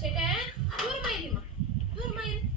చేట దూరమైంది దూరమైంది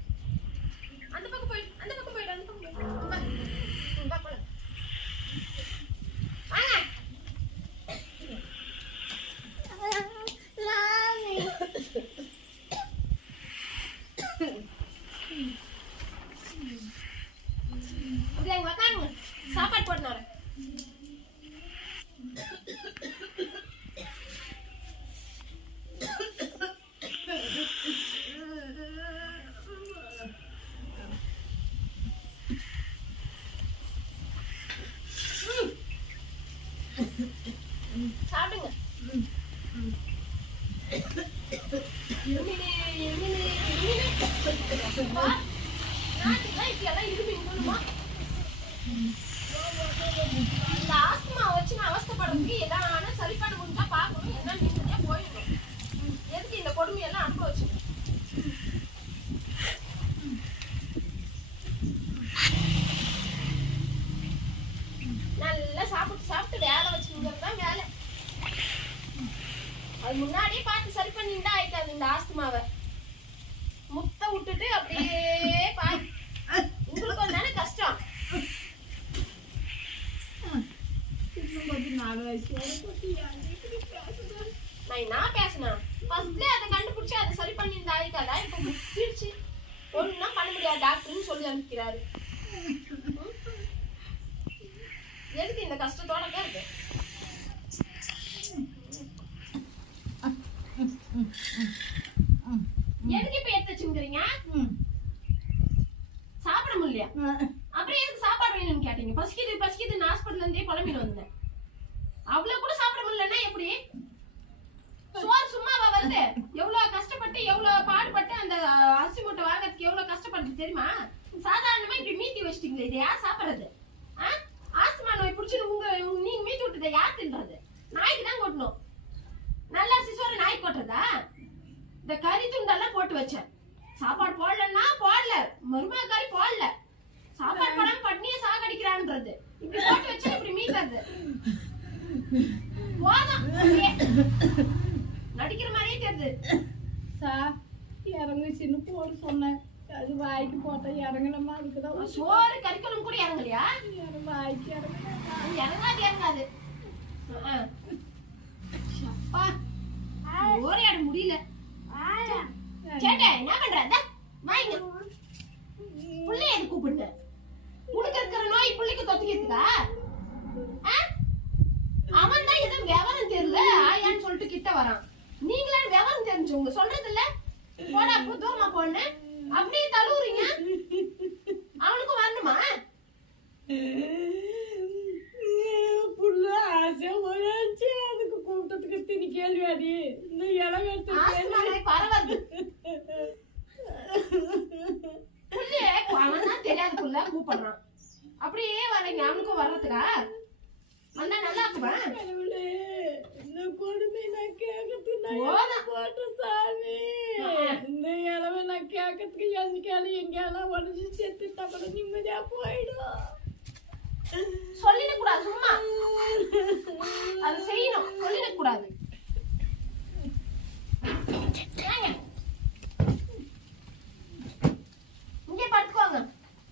நான் அவஸ்தப்படுறதுக்கு எல்லாம் சரி பண்ண முடிஞ்சா பார்க்கணும் என்ன நிம்மதியா போயிடணும் எதுக்கு இந்த கொடுமையெல்லாம் அனுபவிச்சு நல்லா சாப்பிட்டு சாப்பிட்டு வேலை வச்சுங்கிறது தான் வேலை அது முன்னாடியே பார்த்து சரி பண்ணிருந்தா ஆயிட்டாது இந்த முத்த விட்டுட்டு அப்படியே பாரு உங்களுக்கு தானே கஷ்டம். நான் என்ன பேசினேன் ஃபர்ஸ்ட்ல அதை கண்டுபிடிச்சி அதை சரி பண்ணியிருந்தா ஆயிட்டாதா இப்போ முத்திடுச்சு ஒன்றும் பண்ண முடியாது டாக்டர்னு சொல்லி அனுப்பிக்கிறாரு. எதுக்கு இந்த கஷ்டத்தோட தான் இருக்கு எதுக்கு இப்ப எடுத்து வச்சுங்கிறீங்க சாப்பிட முடியல அப்புறம் எதுக்கு சாப்பாடு வேணும்னு கேட்டீங்க பசிக்குது பசிக்குது ஹாஸ்பிட்டல்ல இருந்தே புலம்பின்னு வந்தேன் அவ்வளவு கூட சாப்பிட முடியலன்னா சோறு சும்மாவா வருது? எவ்வளவு கஷ்டப்பட்டு எவ்வளவு பாடுபட்டு அந்த அரிசி மூட்டை வாங்கறதுக்கு எவ்வளவு கஷ்டப்படுது தெரியுமா? சாதாரணமா இப்படி மீத்தி வச்சிட்டீங்களே இது யார் சாப்பிடுறது? ஆஸ்துமா நோய் பிடிச்சிட்டு உங்க நீங்க மீத்தி விட்டதை யார் தின்றது? நாய்க்கு தான் கொட்டணும். நல்லா சிசோர நாய் கொட்டுறதா? இந்த கறி துண்டெல்லாம் போட்டு வச்சேன். சாப்பாடு போடலன்னா போடல. மருமக கறி போடல. சாப்பாடு படம் பண்ணியே சாகடிக்கிறான்றது. இப்படி மீக்கிறது போதும் அப்படியே. நடிக்கிற மாதிரியே தெரியுது சா இறங்குச்சின்னு போட சொன்னேன் அது வாய்க்கு போட்டா இறங்கணுமா அதுக்குதான் சோறு கறிக்கணும் கூட இறங்கலையா? இறங்க- இறங்காது இறங்காது. அப்பா ஓரையாட முடியல. சேட்டை என்ன பண்ற? இந்தா, வா இங்க. புள்ளைய எது கூப்பிட்டு? உனக்கு இருக்கிற நோய் புள்ளைக்கு தொத்திக்கிறதுக்கா அவன் தான் எதுவும் விவரம் தெரியல ஆயான்னு சொல்லிட்டு கிட்ட வரான். நீங்களே விவரம் தெரிஞ்சவங்க? சொல்றது இல்ல போடா போ தூரமா போன்னு. அப்படியே தழுவுறீங்க. புள்ள ஆசை ஒராச்சு அதுக்கு கூப்பிட்டதுக்கு திணி கேள்வி அடி இந்த இளம் எடுத்து ஆஸ்துமா நோய் பரவாது புள்ளைய அவன் தான் தெரியாத புள்ள கூப்பிடுறான் அப்படியே வரீங்க அவனுக்கும் வர்றதுக்கா வந்தா நல்லா இருக்குவேன் இந்த கொடுமை நான் கேட்கறது நான் போதும். சாமி இந்த இளவை நான் கேட்கறதுக்கு என்னைக்காலும் எங்கேயாலும் உடஞ்சி செத்துட்டா கூட நிம்மதியா போயிடும் சொல்லிட கூடாது சும்மா. அது செய்யணும். சொல்லிட கூடாது ஏங்க? இங்கே படுத்துக்கோங்க.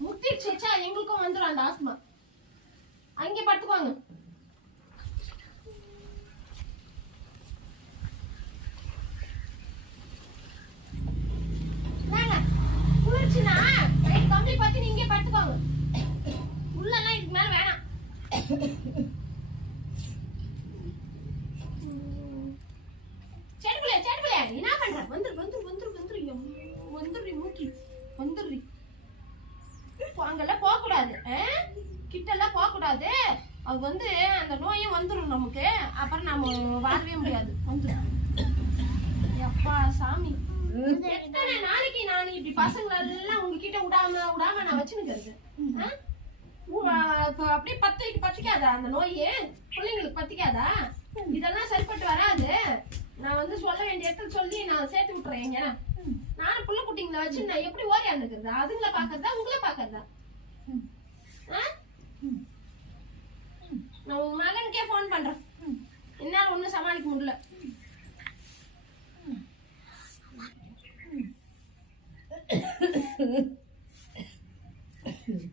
முத்திடுச்சுச்சா எங்களுக்கும் வந்துடும் அந்த ஆஸ்மா. அது வந்து அந்த நோயும் வந்துடும் நமக்கு. அப்புறம் நம்ம வாழவே முடியாது. வந்துடும் அப்பா சாமி. எத்தனை நாளைக்கு நான் இப்படி பசங்களை எல்லாம் உங்ககிட்ட விடாம விடாம நான் வச்சுனுக்கிறது? ஆ? அப்படியே பத்திரிக்கை பத்திக்காதா அந்த நோய்? பிள்ளைங்களுக்கு பத்திக்காதா இதெல்லாம் சரிப்பட்டு வராது. நான் வந்து சொல்ல வேண்டிய இடத்துல சொல்லி நான் சேர்த்து விட்டுறேங்க நானும் புள்ள குட்டிங்களை வச்சு நான் எப்படி ஓரியாந்துக்கிறது? அதுங்களை பாக்குறதா உங்களை பாக்குறதா ஆ? நான் உன் மகனுக்கே ஃபோன் பண்ணுறேன் என்னால் ஒன்றும் சமாளிக்க முடியல.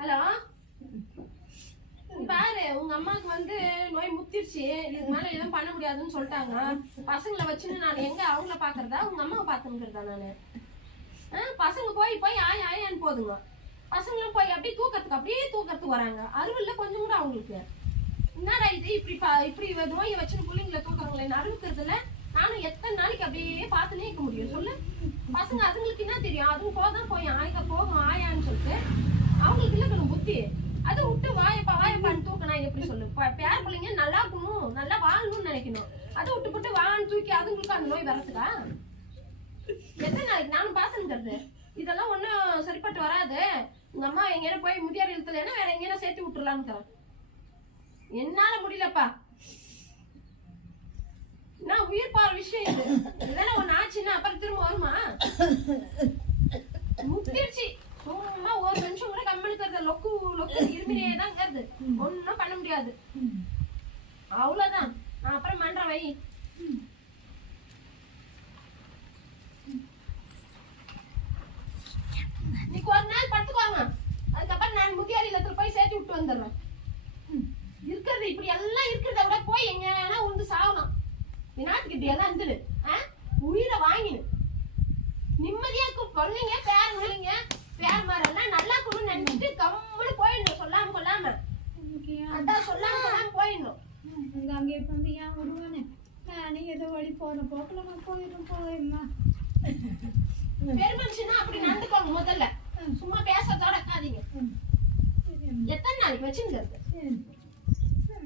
ஹலோ? பாரு உங்க அம்மாவுக்கு வந்து நோய் முத்திருச்சு. இதுக்கு மேல எதுவும் பண்ண முடியாதுன்னு சொல்லிட்டாங்க. பசங்களை வச்சுன்னு நான் எங்க அவங்கள பாக்குறதா? உங்க அம்மாவை பாத்துக்கிறதா நானு? பசங்க போய் போய் ஆய் ஆயான்னு போதுங்க. பசங்களும் போய் அப்படியே தூக்கத்துக்கு அப்படியே தூக்கத்துக்கு வராங்க. அருவில்ல கொஞ்சம் கூட அவங்களுக்கு. என்னடா இது? இப்படி பா- இப்படி நோயை வச்சு பிள்ளைங்களை தூக்குறாங்களே அருவுக்கிறதுல நானும் எத்தனை நாளைக்கு அப்படியே பார்த்துனே இருக்க முடியும் சொல்லு? பசங்க அதுங்களுக்கு என்ன தெரியும்? அதுவும் போதான் போய் ஆய்க்க போகும் ஆயான்னு சொல்லிட்டு. அவங்களுக்கு இல்லை கொஞ்சம் புத்தி. அது விட்டு வாயப்பா வாயப்பான்னு தூக்கினா எப்படி சொல்லு? பேர பிள்ளைங்க நல்லா இருக்கணும் நல்லா வாழணும்னு நினைக்கணும். அதை விட்டு போட்டு வான்னு தூக்கி அதுங்களுக்கு அந்த நோய் வரதுக்கா எத்தனை நாளைக்கு நானும் பாசனுங்கிறது இதெல்லாம் ஒன்றும் சரிப்பட்டு வராது. உங்க அம்மா எங்கேயா போய் முதியோர் இல்லத்துலன்னா வேற எங்கேயா சேர்த்து விட்டுறலான்னு என்னால முடியலப்பா. நான் உயிர் பார் விஷயம் இது. இதெல்லாம் ஒண்ணு ஆச்சுன்னா அப்புறம் திரும்ப வருமா முத்திருச்சு சும்மா ஒரு நிமிஷம் கூட கம்மெடுக்கிறது லொக்கு லொக்கு இருமினே தாங்கிறது ஒன்றும் பண்ண முடியாது அவ்வளவுதான் நான் அப்புறம் பண்றேன் வை இன்னைக்கு ஒரு நாள் படுத்துக்கோங்க அதுக்கப்புறம் நான் முதியோர் இல்லத்துல போய் சேர்த்து விட்டு வந்துடுறேன் இருக்கிறது இப்படி எல்லாம் இருக்கிறத விட போய் எங்கன்னா உண்டு சாகலாம் நாட்டுக்கு இப்படி எல்லாம் இருந்துடு ஆ? உயிரை வாங்கினு நிம்மதியா இருக்கு பொண்ணுங்க பேரங்களுங்க பேரமாரெல்லாம் நல்லா இருக்கணும்னு நினைச்சிட்டு கம்முன்னு போயிடணும் சொல்லாம கொள்ளாம. அதான் சொல்லாம கொள்ளாம போயிடணும். அங்கே வந்து ஏன் விடுவானே? நானே ஏதோ வழி போன போக்கில் நான் போயிடும் போவேம்மா. பெருமனுஷனா அப்படி நடந்துக்கோங்க முதல்ல. சும்மா பேசத்தோட இருக்காதீங்க. எத்தனை நாளைக்கு வச்சுங்கிறது